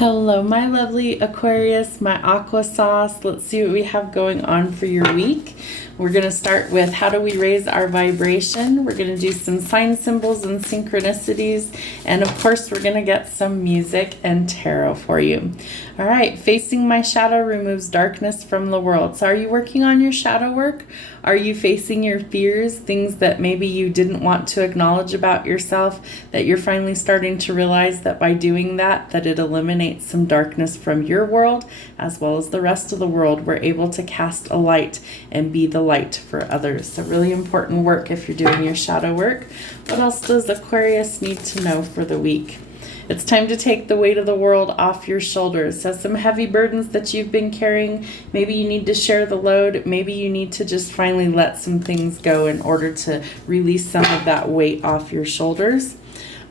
Hello, my lovely Aquarius, my aqua sauce. Let's see what we have going on for your week. We're going to start with how do we raise our vibration. We're going to do some sign symbols and synchronicities. And of course, we're going to get some music and tarot for you. All right, facing my shadow removes darkness from the world. So are you working on your shadow work? Are you facing your fears, things that maybe you didn't want to acknowledge about yourself, that you're finally starting to realize that by doing that it eliminates some darkness from your world as well as the rest of the world? We're able to cast a light and be the light for others. So really important work if you're doing your shadow work. What else does Aquarius need to know for the week? It's time to take the weight of the world off your shoulders. So some heavy burdens that you've been carrying, maybe you need to share the load. Maybe you need to just finally let some things go in order to release some of that weight off your shoulders.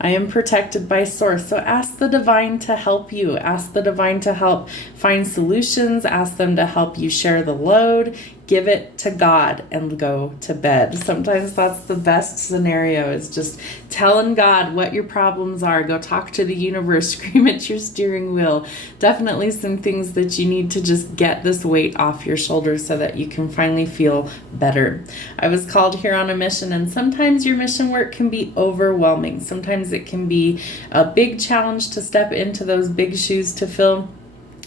I am protected by Source. So ask the divine to help you. Ask the divine to help find solutions. Ask them to help you share the load. Give it to God and go to bed. Sometimes that's the best scenario, is just telling God what your problems are. Go talk to the universe, scream at your steering wheel. Definitely some things that you need to just get this weight off your shoulders so that you can finally feel better. I was called here on a mission, and sometimes your mission work can be overwhelming. Sometimes it can be a big challenge to step into those big shoes to fill.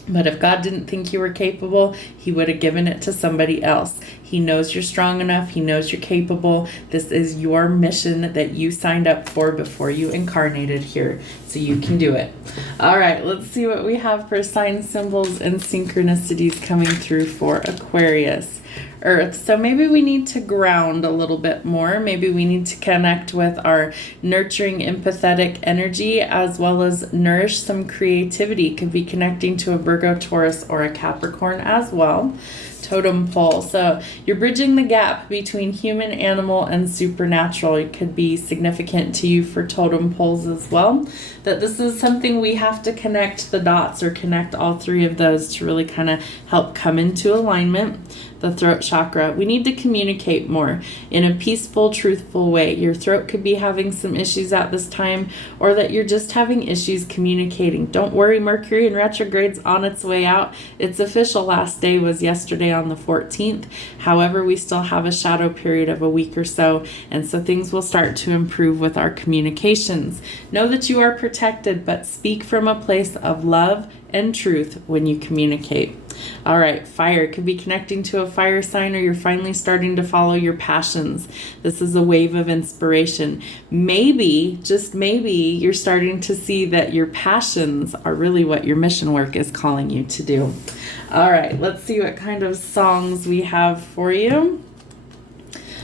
But if God didn't think you were capable, He would have given it to somebody else. He knows you're strong enough. He knows you're capable. This is your mission that you signed up for before you incarnated here. So you can do it. All right, let's see what we have for sign symbols and synchronicities coming through for Aquarius. Earth. So maybe we need to ground a little bit more. Maybe we need to connect with our nurturing, empathetic energy, as well as nourish some creativity. Could be connecting to a Virgo, Taurus, or a Capricorn as well. Totem pole. So you're bridging the gap between human, animal, and supernatural. It could be significant to you for totem poles as well. That this is something we have to connect the dots, or connect all three of those to really kind of help come into alignment. The throat chakra. We need to communicate more in a peaceful, truthful way. Your throat could be having some issues at this time, or that you're just having issues communicating. Don't worry, Mercury in retrograde's on its way out. Its official last day was yesterday on the 14th. However, we still have a shadow period of a week or so, and so things will start to improve with our communications. Know that you are protected, but speak from a place of love and truth when you communicate. All right, fire could be connecting to a fire sign, or you're finally starting to follow your passions. This is a wave of inspiration. Maybe, just maybe, you're starting to see that your passions are really what your mission work is calling you to do. All right, let's see what kind of songs we have for you.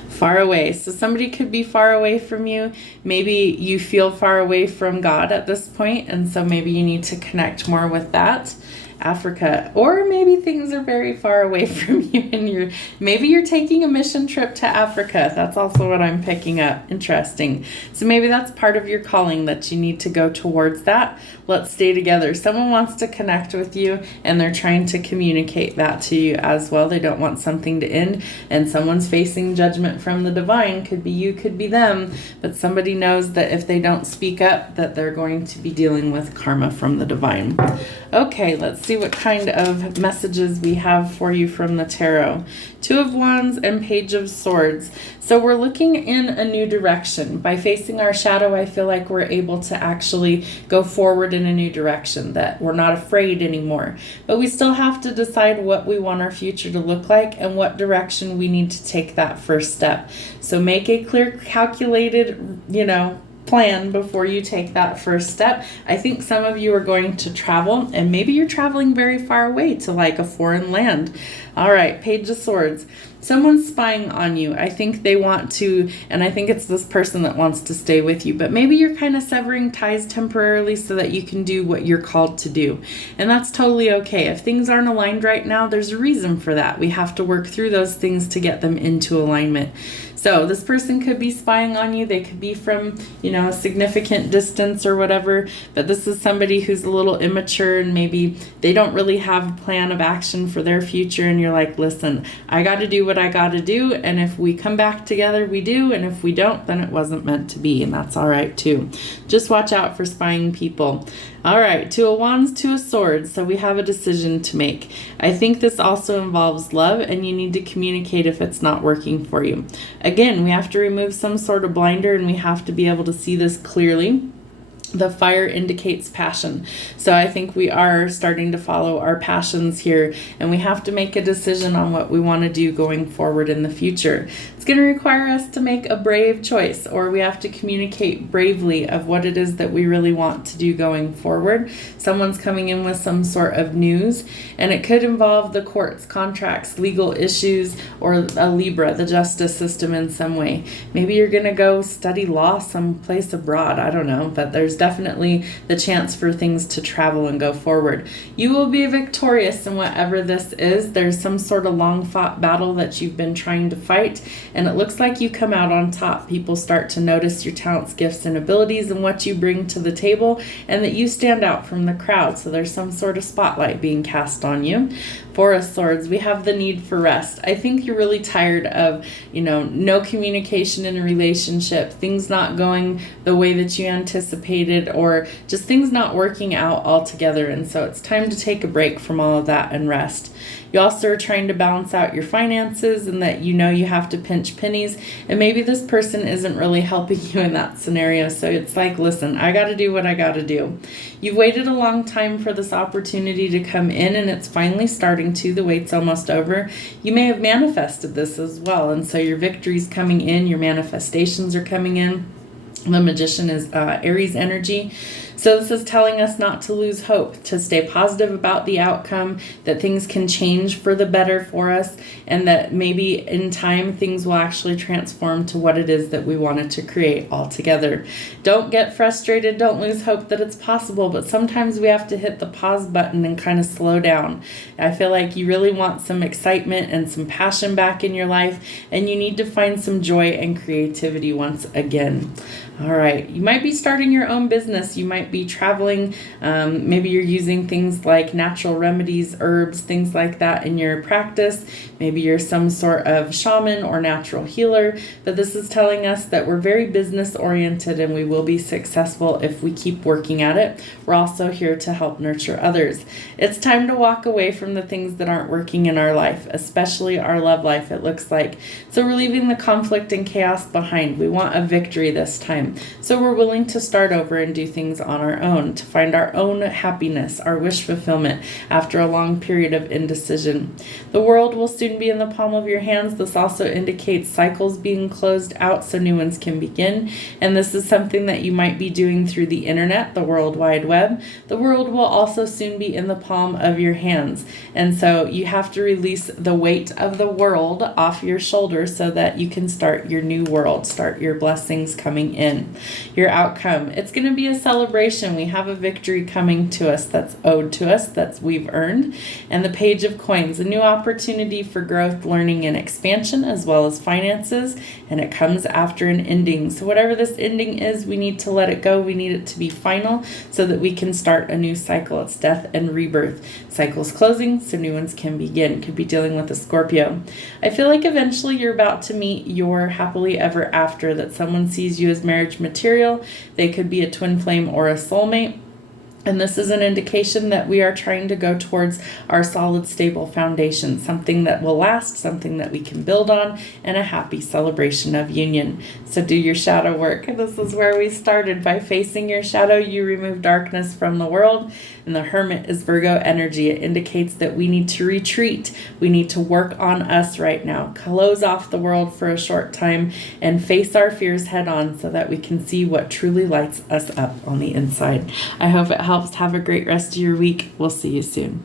Far away. So somebody could be far away from you. Maybe you feel far away from God at this point, and so maybe you need to connect more with that. Africa, or maybe things are very far away from you, and maybe you're taking a mission trip to Africa. That's also what I'm picking up. Interesting. So maybe that's part of your calling, that you need to go towards that. Let's stay together. Someone wants to connect with you, and they're trying to communicate that to you as well. They don't want something to end, and someone's facing judgment from the divine. Could be you, could be them, but somebody knows that if they don't speak up, that they're going to be dealing with karma from the divine. Okay, let's see what kind of messages we have for you from the tarot. Two of Wands and Page of Swords. So we're looking in a new direction. By facing our shadow, I feel like we're able to actually go forward in a new direction, that we're not afraid anymore. But we still have to decide what we want our future to look like and what direction we need to take that first step. So make a clear, calculated, plan before you take that first step. I think some of you are going to travel, and maybe you're traveling very far away to like a foreign land. All right, Page of Swords. Someone's spying on you. I think they want to, and I think it's this person that wants to stay with you, but maybe you're kind of severing ties temporarily so that you can do what you're called to do. And that's totally okay. If things aren't aligned right now, there's a reason for that. We have to work through those things to get them into alignment. So this person could be spying on you. They could be from, a significant distance or whatever, but this is somebody who's a little immature and maybe they don't really have a plan of action for their future. And you're like, listen, I got to do what I got to do. And if we come back together, we do. And if we don't, then it wasn't meant to be. And that's all right too. Just watch out for spying people. All right, Two of Wands, Two of Swords. So we have a decision to make. I think this also involves love, and you need to communicate if it's not working for you. Again, we have to remove some sort of blinder, and we have to be able to see this clearly. The fire indicates passion. So I think we are starting to follow our passions here, and we have to make a decision on what we want to do going forward in the future. It's going to require us to make a brave choice, or we have to communicate bravely of what it is that we really want to do going forward. Someone's coming in with some sort of news, and it could involve the courts, contracts, legal issues, or a Libra, the justice system in some way. Maybe you're going to go study law someplace abroad. I don't know, but there's definitely the chance for things to travel and go forward. You will be victorious in whatever this is. There's some sort of long fought battle that you've been trying to fight, and it looks like you come out on top. People start to notice your talents, gifts, and abilities and what you bring to the table, and that you stand out from the crowd. So there's some sort of spotlight being cast on you. Four of Swords, we have the need for rest. I think you're really tired of, no communication in a relationship, things not going the way that you anticipated, or just things not working out altogether. And so it's time to take a break from all of that and rest. You also are trying to balance out your finances, and that you have to pinch pennies, and maybe this person isn't really helping you in that scenario. So it's like, listen, I got to do what I got to do. You've waited a long time for this opportunity to come in, and it's finally starting to. The wait's almost over. You may have manifested this as well, and so your victory's coming in, your manifestations are coming in. The Magician is Aries energy. So this is telling us not to lose hope, to stay positive about the outcome, that things can change for the better for us, and that maybe in time things will actually transform to what it is that we wanted to create altogether. Don't get frustrated. Don't lose hope that it's possible, but sometimes we have to hit the pause button and kind of slow down. I feel like you really want some excitement and some passion back in your life, and you need to find some joy and creativity once again. All right, you might be starting your own business. You might be traveling. Maybe you're using things like natural remedies, herbs, things like that in your practice. Maybe you're some sort of shaman or natural healer. But this is telling us that we're very business oriented, and we will be successful if we keep working at it. We're also here to help nurture others. It's time to walk away from the things that aren't working in our life, especially our love life, it looks like. So we're leaving the conflict and chaos behind. We want a victory this time. So we're willing to start over and do things on our own, to find our own happiness, our wish fulfillment after a long period of indecision. The world will soon be in the palm of your hands. This also indicates cycles being closed out so new ones can begin. And this is something that you might be doing through the internet, the World Wide Web. The world will also soon be in the palm of your hands. And so you have to release the weight of the world off your shoulders so that you can start your new world, start your blessings coming in. Your outcome, it's going to be a celebration. We have a victory coming to us that's owed to us, that's we've earned. And the Page of Coins, a new opportunity for growth, learning, and expansion, as well as finances. And it comes after an ending. So whatever this ending is, we need to let it go. We need it to be final so that we can start a new cycle. It's death and rebirth. Cycles closing so new ones can begin. Could be dealing with a Scorpio. I feel like eventually you're about to meet your happily ever after, that someone sees you as marriage material. They could be a twin flame or a soulmate. And this is an indication that we are trying to go towards our solid, stable foundation, something that will last, something that we can build on, and a happy celebration of union. So do your shadow work. This is where we started. By facing your shadow, you remove darkness from the world. And the Hermit is Virgo energy. It indicates that we need to retreat. We need to work on us right now. Close off the world for a short time and face our fears head on so that we can see what truly lights us up on the inside. I hope it helps. Have a great rest of your week. We'll see you soon.